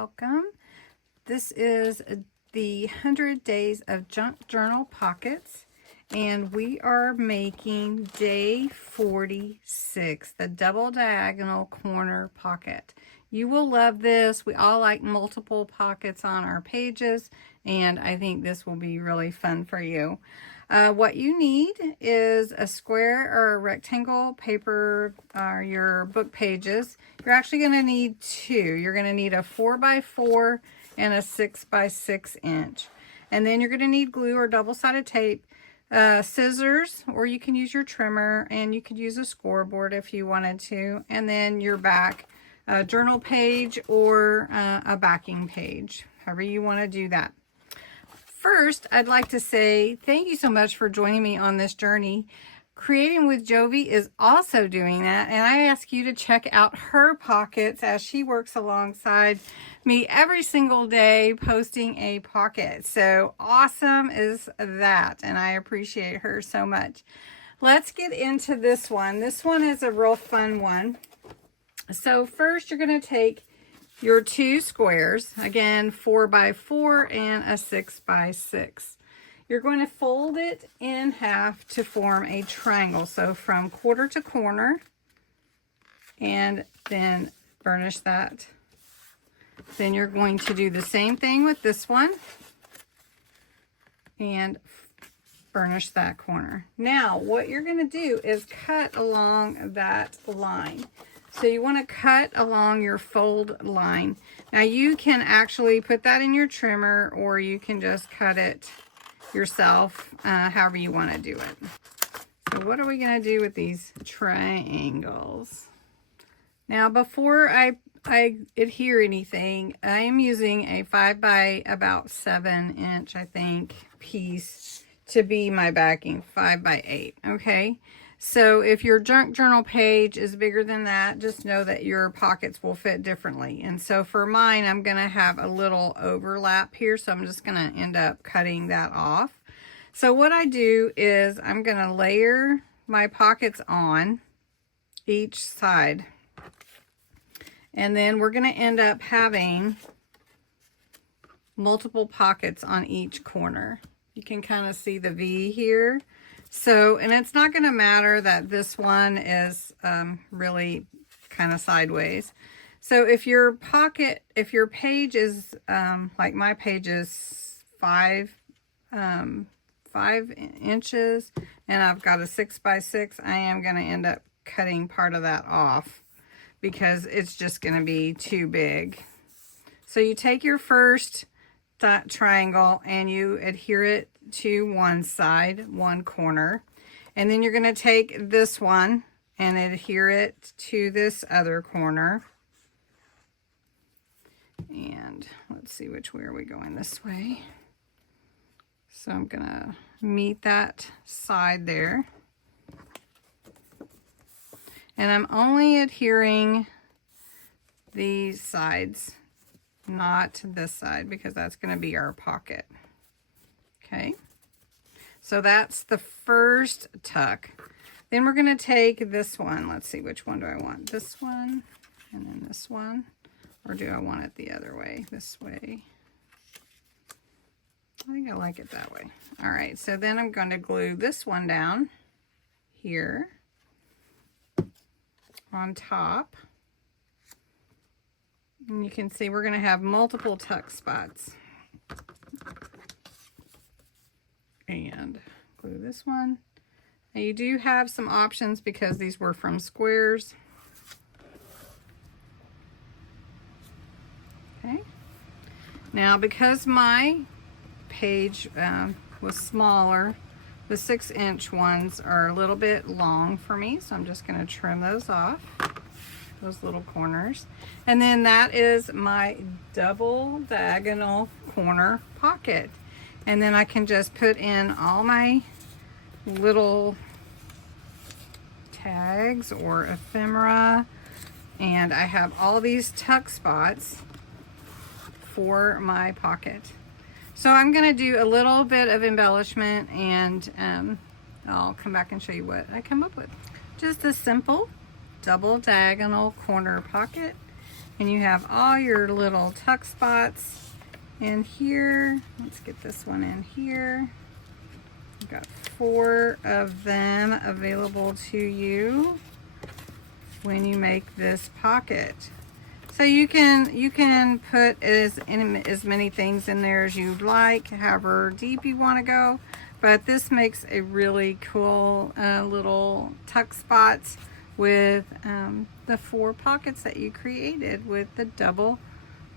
welcome. This is the 100 Days of Junk Journal Pockets, and we are making day 46, the double diagonal corner pocket. You will love this. We all like multiple pockets on our pages, and I think this will be really fun for you. What you need is a square or a rectangle paper, your book pages. You're actually going to need two. You're going to need a 4x4 and a 6x6 inch. And then you're going to need glue or double-sided tape, scissors, or you can use your trimmer, and you could use a scoreboard if you wanted to. And then your back journal page or a backing page, however you want to do that. First, I'd like to say thank you so much for joining me on this journey. Creating with Jovi is also doing that, and I ask you to check out her pockets as she works alongside me every single day posting a pocket. So awesome is that, and I appreciate her so much. Let's get into this one. This one is a real fun one. So first, you're going to take your two squares, again 4x4 and a 6x6. You're going to fold it in half to form a triangle, so from corner to corner, and then burnish that. Then you're going to do the same thing with this one and burnish that corner. Now what you're going to do is cut along that line. So you want to cut along your fold line. Now you can actually put that in your trimmer, or you can just cut it yourself, however you want to do it. So what are we going to do with these triangles? Now before I adhere anything, I am using a 5 by about 7 inch, I think, piece to be my backing, 5 by 8, okay? So if your junk journal page is bigger than that, just know that your pockets will fit differently. And so for mine, I'm going to have a little overlap here, so I'm just going to end up cutting that off. So what I do is I'm going to layer my pockets on each side. And then we're going to end up having multiple pockets on each corner. You can kind of see the V here. So, and it's not going to matter that this one is really kind of sideways. So if your page is, like my page is 5 inches, and I've got a 6x6, I am going to end up cutting part of that off because it's just going to be too big. So you take your first triangle and you adhere it to one side, one corner, and then you're going to take this one and adhere it to this other corner. And let's see, which way are we going? This way. So I'm going to meet that side there, and I'm only adhering these sides, not this side, because that's going to be our pocket. Okay, so that's the first tuck. Then we're going to take this one. Let's see, which one do I want? This one and then this one, or do I want it the other way, this way? I think I like it that way. All right, so then I'm going to glue this one down here on top. And you can see we're going to have multiple tuck spots. And glue this one. Now you do have some options because these were from squares. Okay. Now because my page was smaller, the 6-inch ones are a little bit long for me, so I'm just going to trim those off, those little corners. And then that is my double diagonal corner pocket. And then I can just put in all my little tags or ephemera, and I have all these tuck spots for my pocket. So I'm going to do a little bit of embellishment, and I'll come back and show you what I come up with. Just a simple double diagonal corner pocket. And you have all your little tuck spots in here. Let's get this one in here. You've got 4 of them available to you when you make this pocket. So you can put as many things in there as you'd like, however deep you want to go. But this makes a really cool little tuck spots with the 4 pockets that you created with the double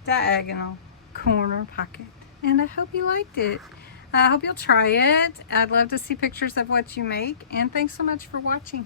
diagonal corner pocket. And I hope you liked it. I hope you'll try it. I'd love to see pictures of what you make. And thanks so much for watching.